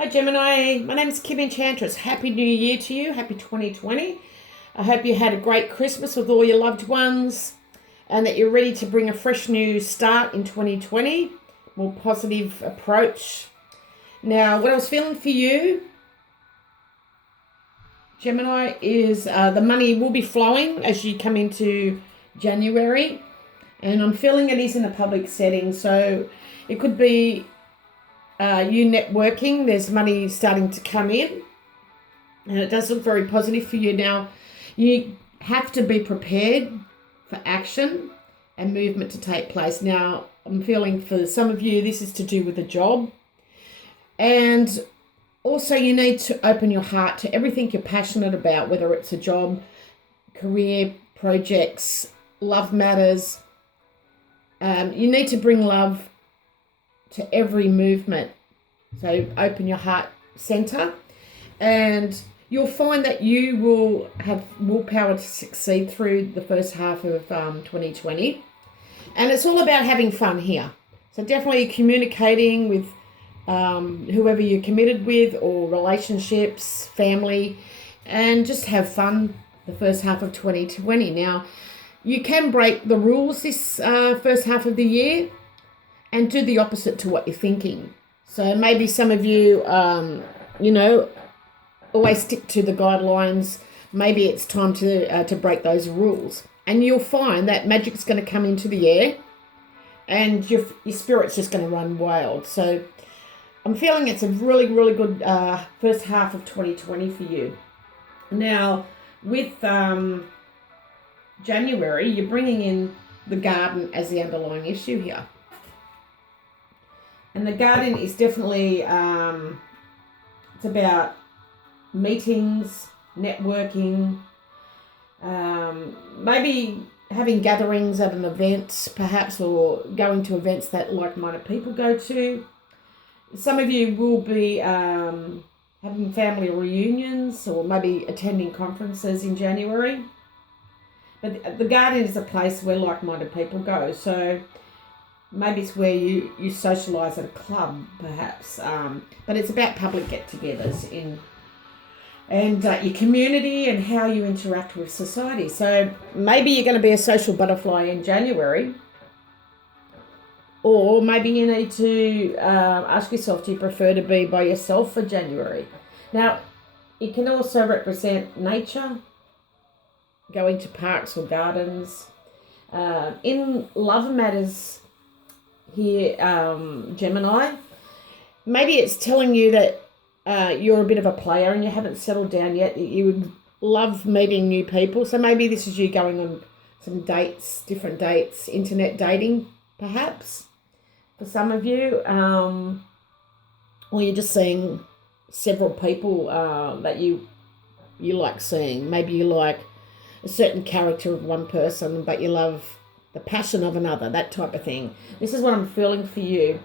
Hi Gemini, my name is Kim Enchantress. Happy New Year to you. Happy 2020. I hope you had a great Christmas with all your loved ones and that you're ready to bring a fresh new start in 2020. More positive approach. Now, what I was feeling for you, Gemini, is the money will be flowing as you come into January. And I'm feeling it is in a public setting. So it could be you networking, there's money starting to come in, and it does look very positive for you. Now, you have to be prepared for action and movement to take place. Now, I'm feeling for some of you, this is to do with a job, and also you need to open your heart to everything you're passionate about, whether it's a job, career, projects, love matters. You need to bring love to every movement. So open your heart center and you'll find that you will have willpower to succeed through the first half of 2020. And it's all about having fun here. So definitely communicating with whoever you're committed with, or relationships, family, and just have fun the first half of 2020. Now, you can break the rules this first half of the year and do the opposite to what you're thinking. So maybe some of you, always stick to the guidelines. Maybe it's time to break those rules. And you'll find that magic's going to come into the air and your spirit's just going to run wild. So I'm feeling it's a really, really good first half of 2020 for you. Now, with January, you're bringing in the garden as the underlying issue here. And the garden is definitely, it's about meetings, networking, maybe having gatherings at an event, perhaps, or going to events that like-minded people go to. Some of you will be having family reunions or maybe attending conferences in January. But the garden is a place where like-minded people go. So maybe it's where you socialise at a club, perhaps. But it's about public get-togethers and your community and how you interact with society. So maybe you're going to be a social butterfly in January. Or maybe you need to ask yourself, do you prefer to be by yourself for January? Now, it can also represent nature, going to parks or gardens. In love matters here, Gemini, maybe it's telling you that you're a bit of a player and you haven't settled down yet. You would love meeting new people. So maybe this is you going on some dates, different dates, internet dating, perhaps, for some of you. Or you're just seeing several people that you like seeing. Maybe you like a certain character of one person, but you love the passion of another, that type of thing. This is what I'm feeling for you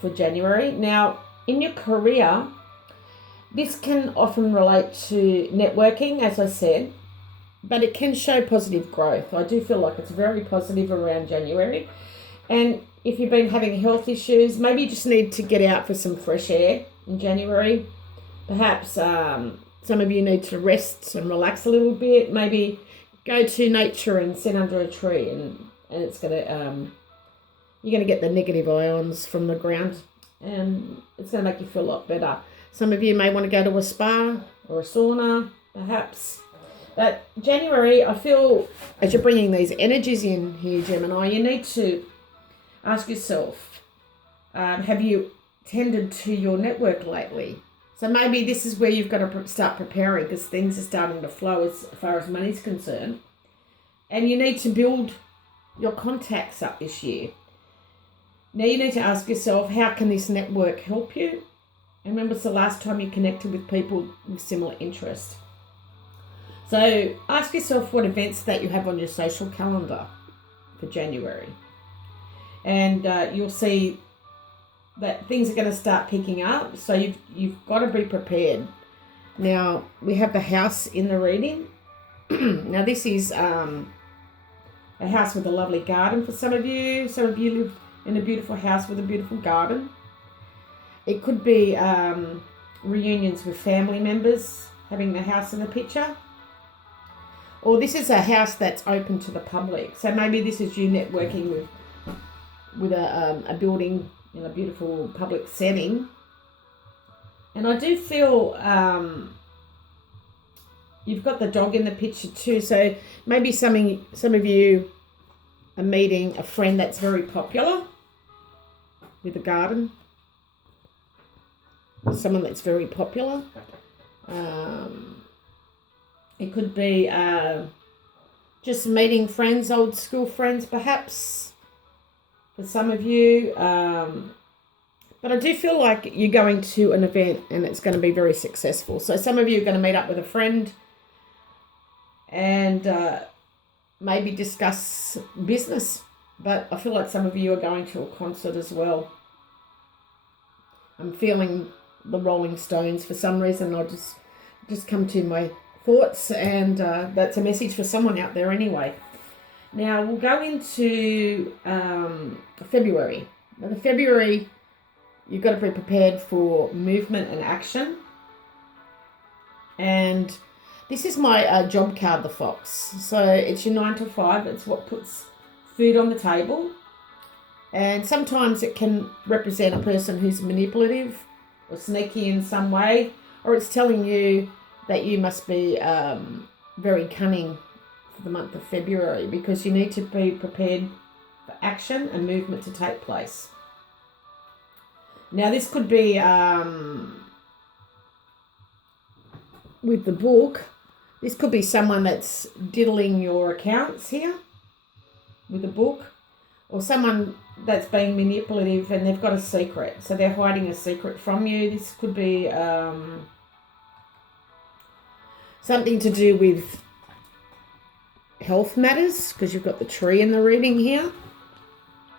for January. Now, in your career, this can often relate to networking, as I said, but it can show positive growth. I do feel like it's very positive around January. And if you've been having health issues, maybe you just need to get out for some fresh air in January. Perhaps some of you need to rest and relax a little bit. Maybe go to nature and sit under a tree, and it's going to, you're going to get the negative ions from the ground, and it's going to make you feel a lot better. Some of you may want to go to a spa or a sauna, perhaps. But January, I feel, as you're bringing these energies in here, Gemini, you need to ask yourself, have you tended to your network lately? So maybe this is where you've got to start preparing, because things are starting to flow as far as money's concerned. And you need to build your contacts up this year. Now you need to ask yourself, how can this network help you? And when was the last time you connected with people with similar interests? So ask yourself what events that you have on your social calendar for January. And you'll see that things are going to start picking up. So you've got to be prepared. Now, we have the house in the reading. Now, this is a house with a lovely garden for some of you. Some of you live in a beautiful house with a beautiful garden. It could be reunions with family members, having the house in the picture. Or this is a house that's open to the public. So maybe this is you networking with a building in a beautiful public setting. And I do feel you've got the dog in the picture too. So maybe some of you are meeting a friend that's very popular with a garden. Someone that's very popular. It could be just meeting friends, old school friends perhaps, for some of you. But I do feel like you're going to an event and it's going to be very successful. So some of you are going to meet up with a friend and maybe discuss business. But I feel like some of you are going to a concert as well. I'm feeling the Rolling Stones for some reason. I just come to my thoughts, and that's a message for someone out there anyway. Now we'll go into February. Now the February, you've got to be prepared for movement and action. And this is my job card, the Fox. So it's your 9 to 5. It's what puts food on the table. And sometimes it can represent a person who's manipulative or sneaky in some way, or it's telling you that you must be very cunning for the month of February, because you need to be prepared for action and movement to take place. Now this could be with the book. This could be someone that's diddling your accounts here with the book, or someone that's being manipulative and they've got a secret. So they're hiding a secret from you. This could be something to do with health matters, because you've got the tree in the reading here.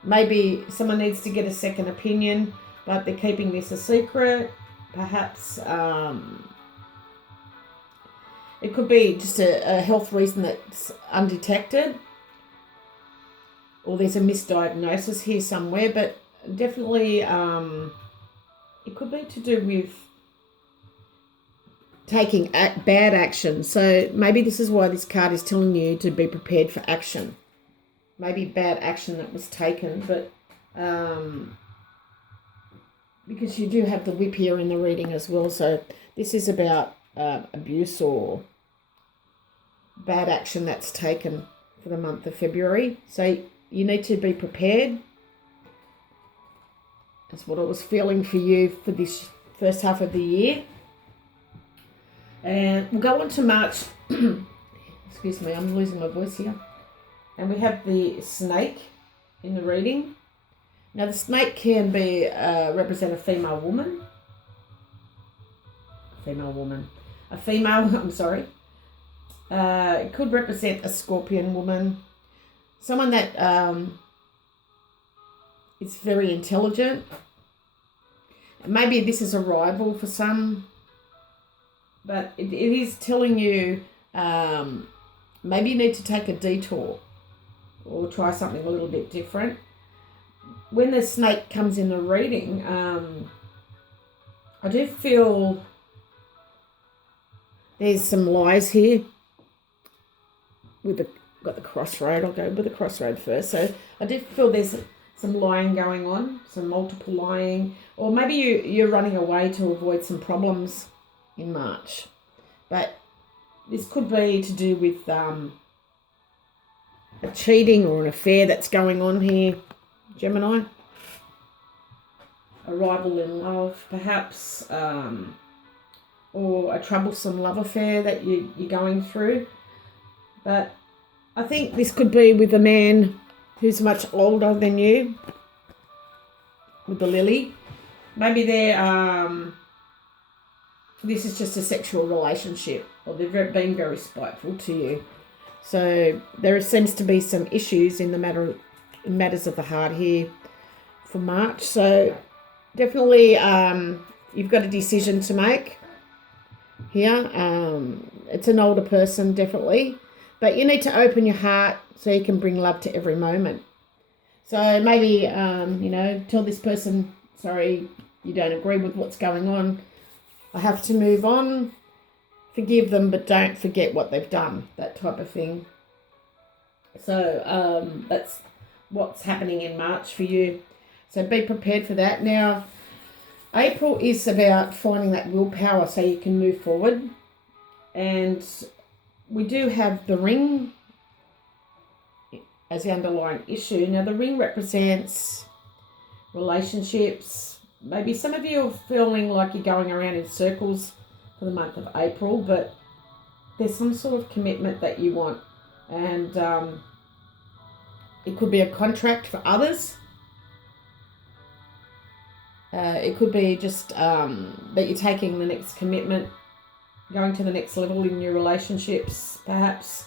Maybe someone needs to get a second opinion, but they're keeping this a secret. Perhaps it could be just a health reason that's undetected, or there's a misdiagnosis here somewhere, but definitely it could be to do with taking bad action. So maybe this is why this card is telling you to be prepared for action. Maybe bad action that was taken, but because you do have the whip here in the reading as well. So this is about abuse or bad action that's taken for the month of February. So you need to be prepared. That's what I was feeling for you for this first half of the year. And we'll go on to March. Excuse me, I'm losing my voice here. And we have the snake in the reading. Now the snake can be represent a female woman. It could represent a scorpion woman. Someone that is very intelligent. Maybe this is a rival for some. But it is telling you maybe you need to take a detour or try something a little bit different. When the snake comes in the reading, I do feel there's some lies here. Got the crossroad. I'll go with the crossroad first. So I do feel there's some lying going on, some multiple lying, or maybe you're running away to avoid some problems in March. But this could be to do with a cheating or an affair that's going on here, Gemini. A rival in love, perhaps, or a troublesome love affair that you're going through. But I think this could be with a man who's much older than you, with the lily. Maybe this is just a sexual relationship, or they've been very spiteful to you. So there seems to be some issues in matters of the heart here for March. So definitely you've got a decision to make here. It's an older person, definitely. But you need to open your heart so you can bring love to every moment. So maybe, tell this person, sorry, you don't agree with what's going on. I have to move on, forgive them, but don't forget what they've done, that type of thing. So that's what's happening in March for you. So be prepared for that. Now, April is about finding that willpower so you can move forward. And we do have the ring as the underlying issue. Now, the ring represents relationships. Maybe some of you are feeling like you're going around in circles for the month of April, but there's some sort of commitment that you want. And it could be a contract for others. It could be just that you're taking the next commitment, going to the next level in your relationships, perhaps.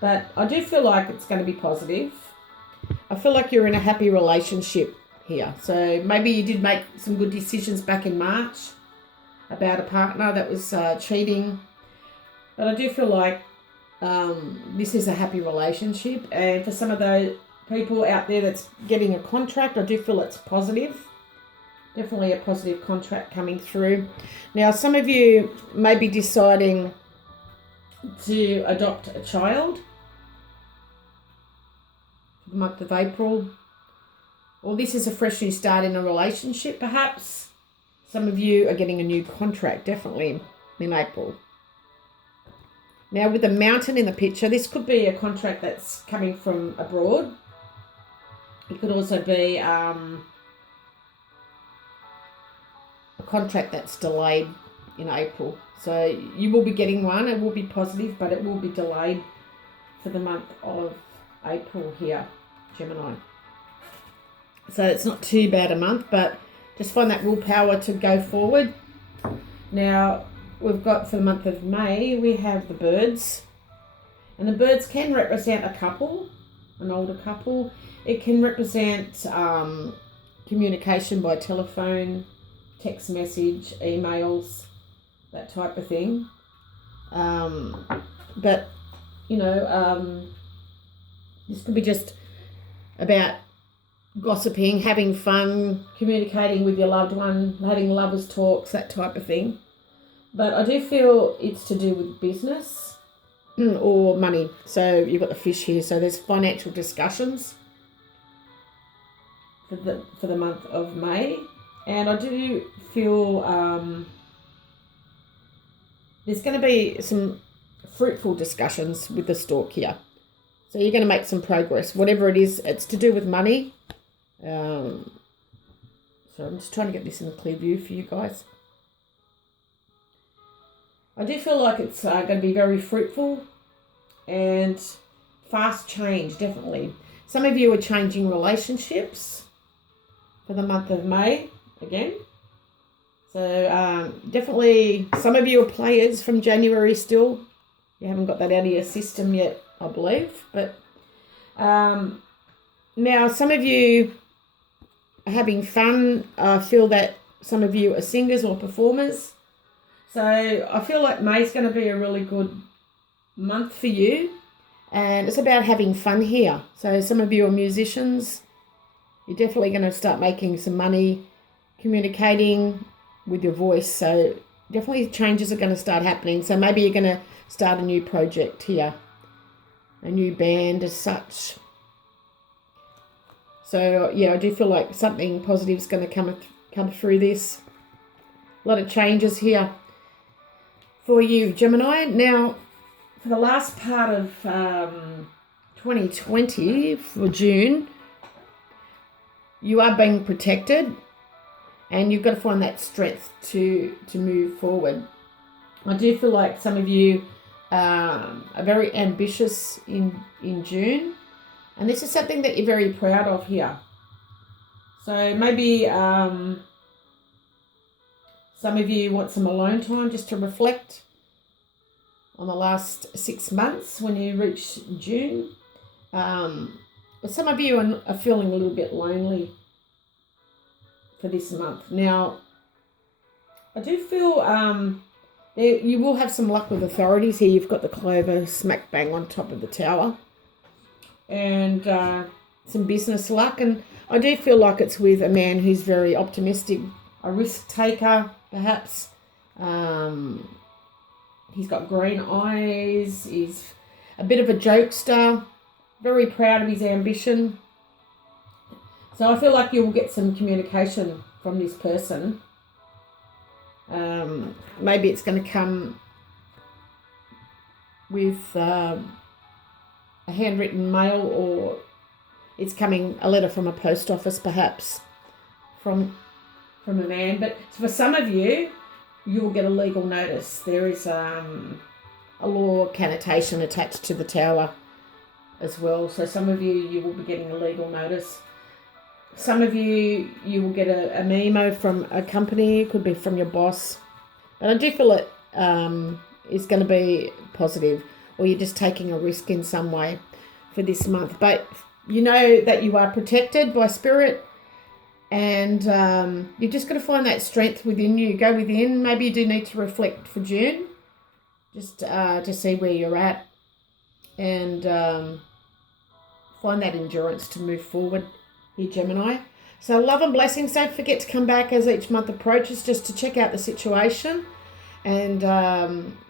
But I do feel like it's going to be positive. I feel like you're in a happy relationship here. So maybe you did make some good decisions back in March about a partner that was cheating. But I do feel like this is a happy relationship. And for some of those people out there that's getting a contract, I do feel it's positive. Definitely a positive contract coming through. Now, some of you may be deciding to adopt a child for the month of April. Or this is a fresh new start in a relationship, perhaps. Some of you are getting a new contract, definitely, in April. Now, with the mountain in the picture, this could be a contract that's coming from abroad. It could also be a contract that's delayed in April. So you will be getting one. It will be positive, but it will be delayed for the month of April here, Gemini. So it's not too bad a month, but just find that willpower to go forward. Now, we've got for the month of May, we have the birds. And the birds can represent a couple, an older couple. It can represent communication by telephone, text message, emails, that type of thing. But, this could be just about gossiping, having fun, communicating with your loved one, having lovers' talks, that type of thing. But I do feel it's to do with business or money. So you've got the fish here. So there's financial discussions for the month of May. And I do feel there's going to be some fruitful discussions with the stork here. So you're going to make some progress. Whatever it is, it's to do with money. So I'm just trying to get this in a clear view for you guys. I do feel like it's going to be very fruitful and fast change, definitely. Some of you are changing relationships for the month of May again. So definitely some of you are players from January still. You haven't got that out of your system yet, I believe. But now some of you are having fun. I feel that some of you are singers or performers. So I feel like May's going to be a really good month for you. And it's about having fun here. So some of you are musicians. You're definitely going to start making some money, communicating with your voice. So definitely changes are going to start happening. So maybe you're going to start a new project here, a new band as such. So yeah, I do feel like something positive is going to come through this. A lot of changes here for you, Gemini. Now, for the last part of 2020, for June, you are being protected and you've got to find that strength to move forward. I do feel like some of you are very ambitious in June, and this is something that you're very proud of here. So maybe some of you want some alone time just to reflect on the last 6 months when you reach June. But some of you are feeling a little bit lonely for this month. Now, I do feel you will have some luck with authorities here. You've got the clover smack bang on top of the tower. And some business luck. And I do feel like it's with a man who's very optimistic, a risk taker, perhaps. He's got green eyes. He's a bit of a jokester. Very proud of his ambition. So I feel like you will get some communication from this person. Maybe it's going to come with a handwritten mail, or it's coming a letter from a post office, perhaps from a man. But for some of you, you will get a legal notice. There is a law connotation attached to the tower as well. So some of you will be getting a legal notice. Some of you will get a memo from a company. It could be from your boss. But I do feel it is going to be positive, or you're just taking a risk in some way for this month. But you know that you are protected by spirit, and you're just going to find that strength within you. Go within. Maybe you do need to reflect for June, just to see where you're at, and find that endurance to move forward here, Gemini. So love and blessings. Don't forget to come back as each month approaches, just to check out the situation, and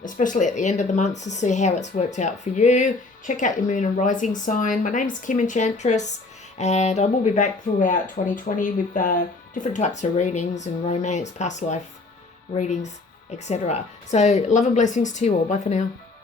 especially at the end of the month, to see how it's worked out for you. Check out your moon and rising sign. My name is Kim Enchantress, and I will be back throughout 2020 with different types of readings and romance, past life readings, etc. So love and blessings to you all. Bye for now.